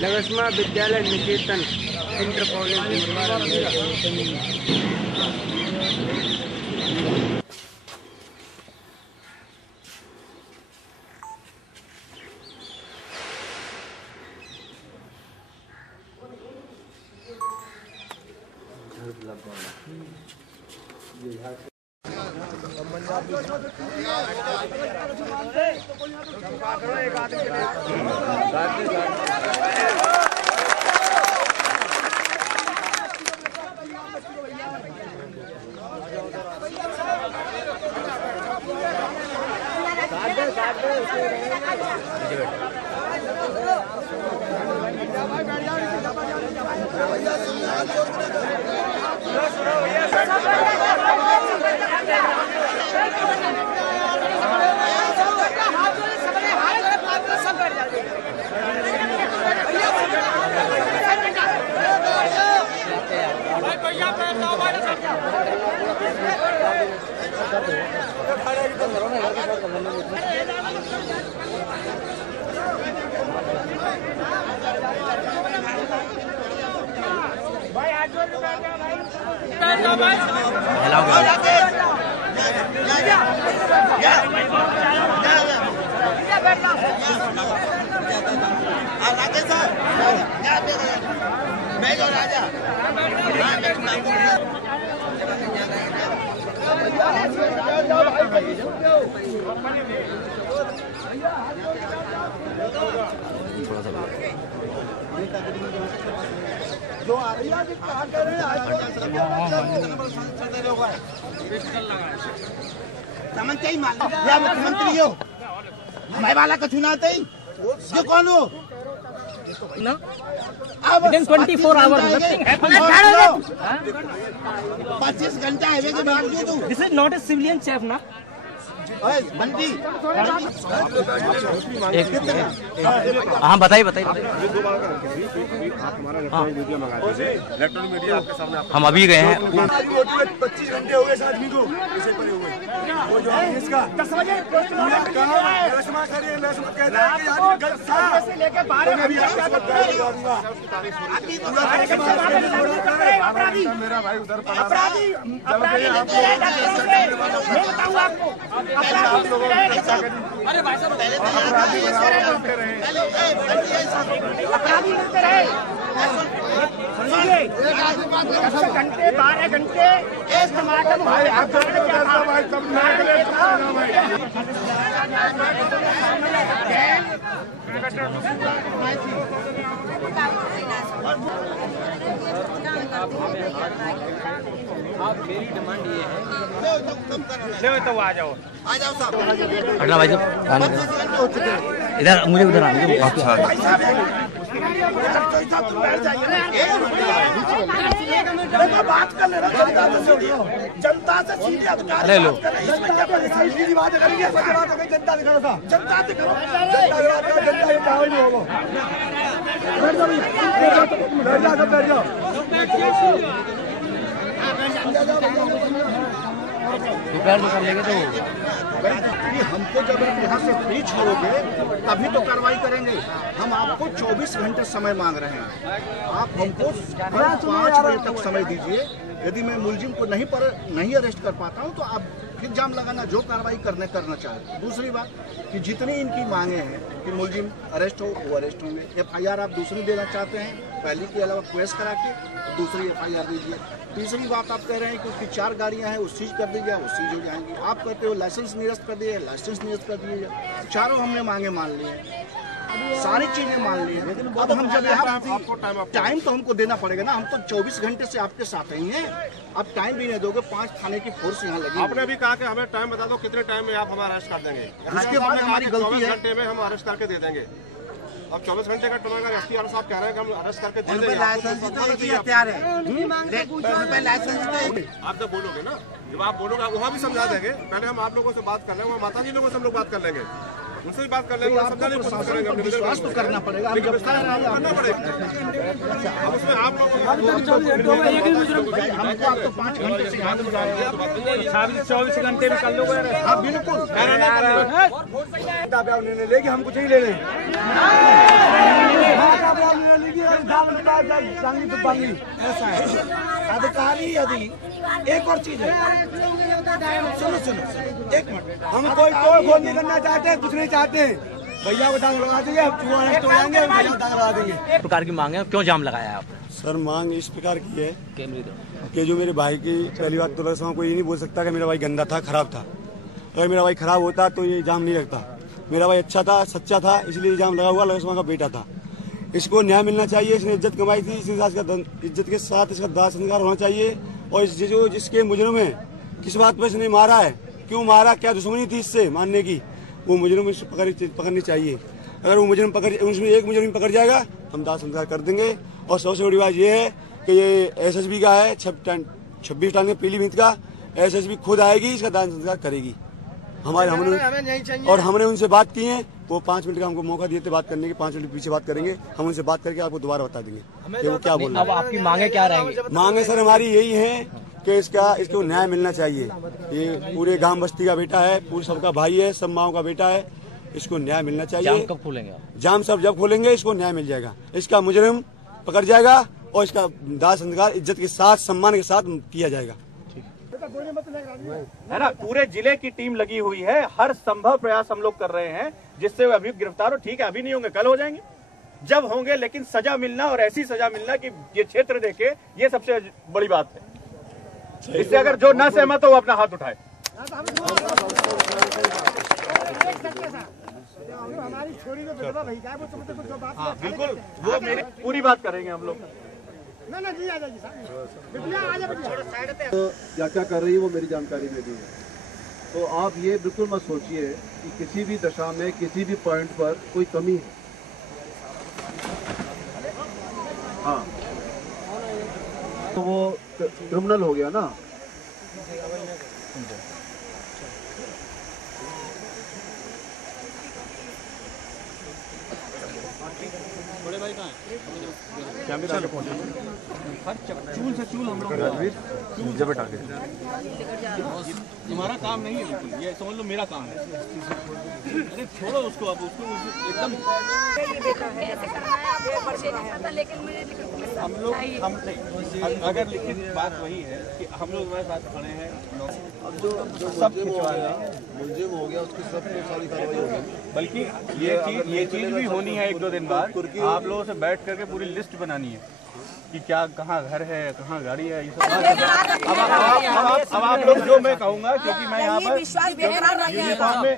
लगस्मा विद्यालय निकेतन inter college. जो आ रही है कहाँ कर रहे हैं समझते ही मान लिया मुख्यमंत्री हो हमारे वाला का चुनाते ही जो कौन हो No. Within 24 hours, nothing happened. 25 घंटा हाईवे के बावजूद तू This is not a civilian chef, ना? बंदी हाँ बताइए आप हमारा इलेक्ट्रॉनिक मीडिया मंगा दीजिए। इलेक्ट्रॉनिक मीडिया आपके सामने हम अभी गए हैं। 25 घंटे हो गए इस आदमी को इसे पड़े हुए। वो जो है इसका 10 बजे लक्ष्मा करिए लक्ष्मा कहता है कि आज से लेकर 12 अपराधी मेरा भाई उधर अपराधी अरे भाई साहब अपराधी मिलते रहे घंटे 12 घंटे एक टमाटर आप मेरी डिमांड ये है तो आ जाओ साहब हटना भाई साहब इधर मुझे उधर आने बात कर ले जनता से सीधे अरे लो सीधी बात करेंगे जनता से करो जनता से करो दोपहर में कर लेंगे तो हमको जब आप यहाँ से फ्री छोड़ोगे तभी तो कार्रवाई करेंगे। हम आपको 24 घंटे समय मांग रहे हैं, आप हमको 5 बजे तक समय दीजिए। यदि मैं मुलजिम को नहीं अरेस्ट कर पाता हूँ तो आप फिर जाम लगाना, जो कार्रवाई करना चाहे। दूसरी बात कि जितनी इनकी मांगे हैं कि मुलजिम अरेस्ट हो वो अरेस्ट होंगे। FIR आप दूसरी देना चाहते हैं, पहली के अलावा क्वेश्चन करा के दूसरी FIR दीजिए। तीसरी बात आप कह रहे हैं कि उसकी 4 गाड़ियां हैं वो सीज कर दी जाए, वो सीज हो जाएंगी। आप कहते हो लाइसेंस निरस्त कर दिए, लाइसेंस निरस्त कर दिए जाए। चारों हमने मांगे मान लिए, सारी चीजें मान ली हैं। अब हम जब यहाँ टाइम तो हमको देना पड़ेगा ना, हम तो 24 घंटे से आपके साथ ही हैं। अब टाइम भी नहीं दोगे, 5 थाने की फोर्स यहाँ लगी। आपने भी कहा कि हमें टाइम बता दो, कितने टाइम में आप हमें अरेस्ट कर देंगे। उसके बाद हमारी गलती है, 24 घंटे में हम अरेस्ट करके दे देंगे। अब 24 घंटे का टाइम अगर SPR साहब कह रहे हैं कि हम अरेस्ट करके दे देंगे। लाइसेंस तो तैयार है, आप जब बोलोगे ना, जब आप बोलोगे वहाँ भी समझा देंगे। पहले हम आप लोगों से बात कर लेंगे, वहाँ माता जी लोगों से हम लोग बात कर लेंगे, उनसे भी बात कर लेंगे, समझाने की कोशिश करेंगे। हमने विश्वास तो करना पड़ेगा, करना पड़ेगा। अब उसमें आप लोग 5 घंटे से 24 घंटे में कर लो। हाँ बिल्कुल निर्णय लेगी, हम कुछ नहीं ले लें। ऐसा है अधिकारी यदि एक और चीज है, सुनो एक मिनट, हम कोई तोड़ नहीं करना चाहते, कुछ नहीं चाहते, भैया को दांग लगा देंगे, अरेस्ट हो जाएंगे, भैया दांग लगा देंगे। प्रकार की मांग है, क्यों जाम लगाया आप? सर मांग इस प्रकार की है कि जो मेरे भाई की, पहली बात तो लड़का कोई नहीं बोल सकता कि मेरा भाई गंदा था, खराब था। अगर मेरा भाई खराब होता तो ये जाम नहीं लगता। मेरा भाई अच्छा था, सच्चा था, इसलिए जाम लगा हुआ। लड़का का बेटा था, इसको न्याय मिलना चाहिए। इसने इज्जत कमाई थी, इज्जत के साथ इसका दाह संस्कार होना चाहिए। और जो जिसके मुजरिम है, किस बात पर इसने मारा है, क्यों मारा, क्या दुश्मनी थी इससे मारने की, वो मुजरिम पकड़नी चाहिए। अगर वो मुजरिम उसमें एक मुजरिम पकड़ जाएगा, हम दाह संस्कार कर देंगे। और सबसे बड़ी बात ये है कि ये SSB का है, 26 टन पीलीभीत का। SSB खुद आएगी, इसका दाह संस्कार करेगी। हमने उनसे बात की है, वो 5 मिनट का हमको मौका दिए थे बात करने के, 5 मिनट पीछे बात करेंगे। हम उनसे बात करके आपको दोबारा बता देंगे कि वो क्या बोल रहे हैं। अब आपकी मांगे क्या रहेंगी? मांगे सर हमारी यही है कि इसको न्याय मिलना चाहिए। ये पूरे गांव बस्ती का बेटा है, पूरे सबका भाई है, सब माओ का बेटा है, इसको न्याय मिलना चाहिए। जाम कब खोलेंगे? जाम सब जब खोलेंगे इसको न्याय मिल जाएगा, इसका मुजरिम पकड़ जाएगा और इसका दाह संस्कार इज्जत के साथ, सम्मान के साथ किया जाएगा। है ना, पूरे जिले की टीम लगी हुई है, हर संभव प्रयास हम लोग कर रहे हैं जिससे वो अभी गिरफ्तार हो। ठीक है, अभी नहीं होंगे, कल हो जाएंगे, जब होंगे, लेकिन सजा मिलना और ऐसी सजा मिलना कि ये क्षेत्र देखे, ये सबसे बड़ी बात है। इससे अगर जो ना सहमत हो वो अपना हाथ उठाए। हाँ बिल्कुल, वो मेरी पूरी बात करेंगे हम लोग। तो क्या क्या कर रही है वो मेरी जानकारी में भी है। तो आप ये बिल्कुल मत सोचिए कि किसी भी दशा में किसी भी पॉइंट पर कोई कमी है। हाँ, तो वो क्रिमिनल हो गया ना। बड़े भाई कहाँ हैं? चूल से चूल हम लोग बैठा के, तुम्हारा काम नहीं है बिल्कुल, ये समझ लो मेरा काम है। अरे छोड़ो उसको, अब उसको एकदम हम लोग अगर लिखित बात वही है कि हम लोग हमारे साथ खड़े हैं। अब जो सब मुलजिम हो गया उसकी सब सारी कार्रवाई होगी। बल्कि ये चीज भी होनी है 1-2 दिन बाद, आप लोगों से बैठ करके पूरी लिस्ट बनानी है कि क्या, कहाँ घर है, कहाँ गाड़ी है, ये सब। अब आप लोग जो मैं कहूँगा, क्योंकि मैं यहाँ पर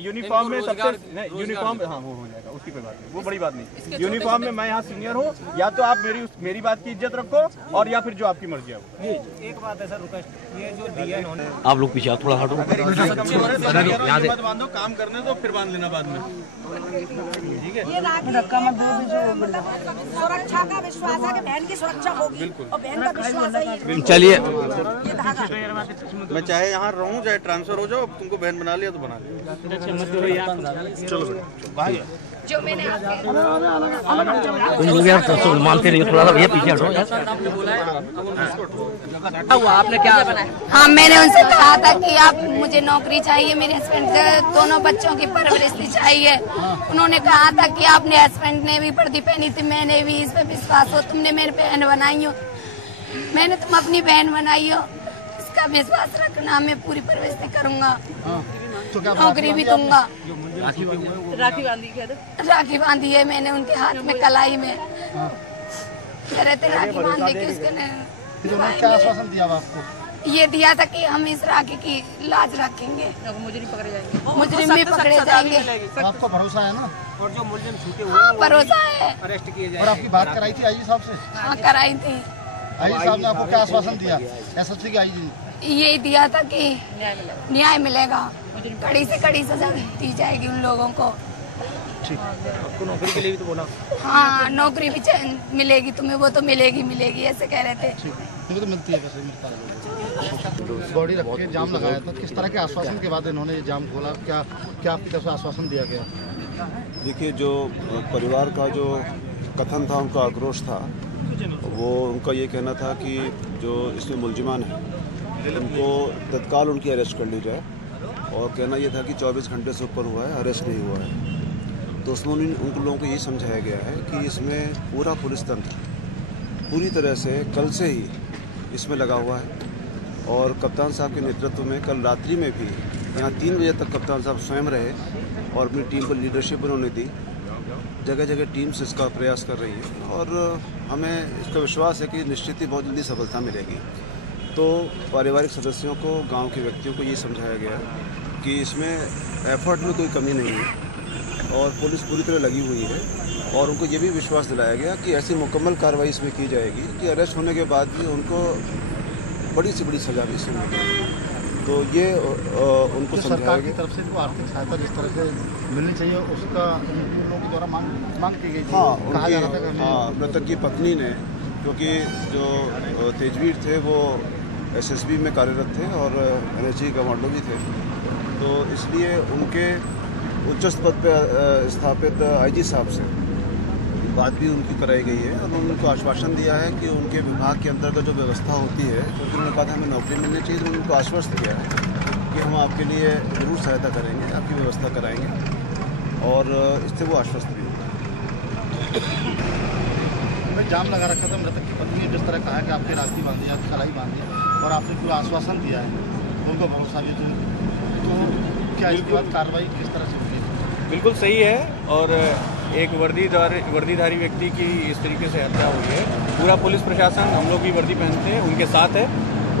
यूनिफॉर्म में सबसे यूनिफॉर्म, हाँ वो हो जाएगा, उसकी कोई बात नहीं, वो बड़ी बात नहीं। यूनिफॉर्म में मैं यहाँ सीनियर हूँ, या तो आप मेरी बात की इज्जत रखो, और या फिर जो आपकी मर्जी है। एक बात है सर, ये जो दिया इन्होंने, आप लोग पीछे थोड़ा हटो, यहाँ से बांधो, काम करने दो, फिर बांध लेना बाद में। ठीक है, सुरक्षा का विश्वास है कि बहन की सुरक्षा होगी, और बहन का विश्वास है। चलिए, मैं चाहे यहाँ रहूँ चाहे ट्रांसफर हो जाओ, तुमको बहन बना लिया तो बना लिया। चलो जो मैंने तो मानते नहीं, थोड़ा सा ये पीछे हटो यार। आपने क्या बनाया? हाँ, मैंने उनसे कहा था कि आप, मुझे नौकरी चाहिए, मेरे हस्बैंड से दोनों बच्चों की परवरिश चाहिए। उन्होंने कहा था कि आपने हस्बैंड ने भी वर्दी पहनी थी, मैंने भी, इस पे विश्वास हो, तुमने मेरी बहन बनाई हो, मैंने तुम अपनी बहन बनाई हो, इसका विश्वास रखना, मैं पूरी परवरिश करूँगा, नौकरी भी दूंगा। राखी बांधी है मैंने उनके हाथ में, कलाई में कह रहे थे राखी बांधने की। उसके क्या आश्वासन दिया आपको? ये दिया था कि हम इस राखी की लाज रखेंगे, मुजरिम पकड़े जाएंगे, मुजरिम भी पकड़े जाएंगे। आपको भरोसा है ना? और जो मुलजिम छूटे हुए, हाँ भरोसा है, अरेस्ट किए जाएंगे। और आपकी बात कराई थी आईजी साहब से? हाँ कराई थी। आईजी साहब ने आपको क्या आश्वासन दिया? SSB के आईजी ये दिया था कि न्याय मिलेगा, कड़ी से कड़ी सजा दी जाएगी उन लोगों को। आपको नौकरी के लिए भी तो बोला? हाँ, नौकरी भी मिलेगी तुम्हें, वो तो मिलेगी, ऐसे कह रहे थे। तो मिलती है, कैसे मिलता है? बॉडी रख के जाम लगाया था, किस तरह के आश्वासन के बाद इन्होंने ये जाम खोला? क्या आपकी तरफ से आश्वासन दिया गया? देखिए, जो परिवार का जो कथन था, उनका आक्रोश था, वो उनका ये कहना था कि जो इसमें मुलजिमान हैं उनको तत्काल उनकी अरेस्ट कर ली जाए, और कहना यह था कि 24 घंटे से ऊपर हुआ है, अरेस्ट नहीं हुआ है। तो उसमें उन लोगों को ये समझाया गया है कि इसमें पूरा पुलिस तंत्र पूरी तरह से कल से ही इसमें लगा हुआ है और कप्तान साहब के नेतृत्व में कल रात्रि में भी यहाँ 3 बजे तक कप्तान साहब स्वयं रहे और अपनी टीम को लीडरशिप उन्होंने दी। जगह जगह टीम्स इसका प्रयास कर रही है और हमें इसका विश्वास है कि निश्चित ही बहुत जल्दी सफलता मिलेगी। तो पारिवारिक सदस्यों को, गांव के व्यक्तियों को ये समझाया गया कि इसमें एफर्ट में कोई कमी नहीं है और पुलिस पूरी तरह लगी हुई है और उनको ये भी विश्वास दिलाया गया कि ऐसी मुकम्मल कार्रवाई इसमें की जाएगी कि अरेस्ट होने के बाद भी उनको बड़ी से बड़ी सजा भी इसमें मिलेगी। तो ये उनको सरकार की तरफ से जो आर्थिक सहायता जिस तरह से मिलनी चाहिए उसका इन लोगों के द्वारा मांग की गई थी। कहा जा रहा था कि मृतक की पत्नी ने, क्योंकि जो तेजवीर थे वो SSB में कार्यरत थे और NSG कमांडो भी थे, तो इसलिए उनके उच्च पद पर स्थापित IG साहब से बात भी उनकी कराई गई है और उन्होंने उनको आश्वासन दिया है कि उनके विभाग के अंतर्गत जो व्यवस्था होती है, क्योंकि उन्होंने कहा था हमें नौकरी मिलनी चाहिए, तो उनको आश्वस्त किया है कि हम आपके लिए जरूर सहायता करेंगे, आपकी व्यवस्था कराएंगे और इससे वो आश्वस्त भी हुए। मैं जाम लगा रखा था, मृतक की पत्नी ने जिस तरह कहा कि आपने राखी बांधी, आपकी कलाई बांधी और आपने कोई आश्वासन दिया है, उनको भरोसा भी तो क्या इसके बाद कार्रवाई किस तरह से होगी? बिल्कुल सही है और एक वर्दीधारी व्यक्ति की इस तरीके से हत्या हुई है। पूरा पुलिस प्रशासन, हम लोग भी वर्दी पहनते हैं, उनके साथ है।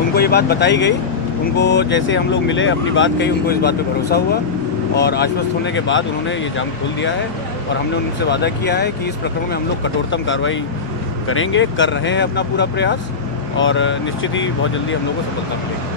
उनको ये बात बताई गई, उनको जैसे हम लोग मिले अपनी बात कही, उनको इस बात पे भरोसा हुआ और आश्वस्त होने के बाद उन्होंने ये जाम खोल दिया है और हमने उनसे वादा किया है कि इस प्रकरण में हम लोग कठोरतम कार्रवाई करेंगे, कर रहे हैं अपना पूरा प्रयास और निश्चित ही बहुत जल्दी हम लोग को सफलता मिलेगी।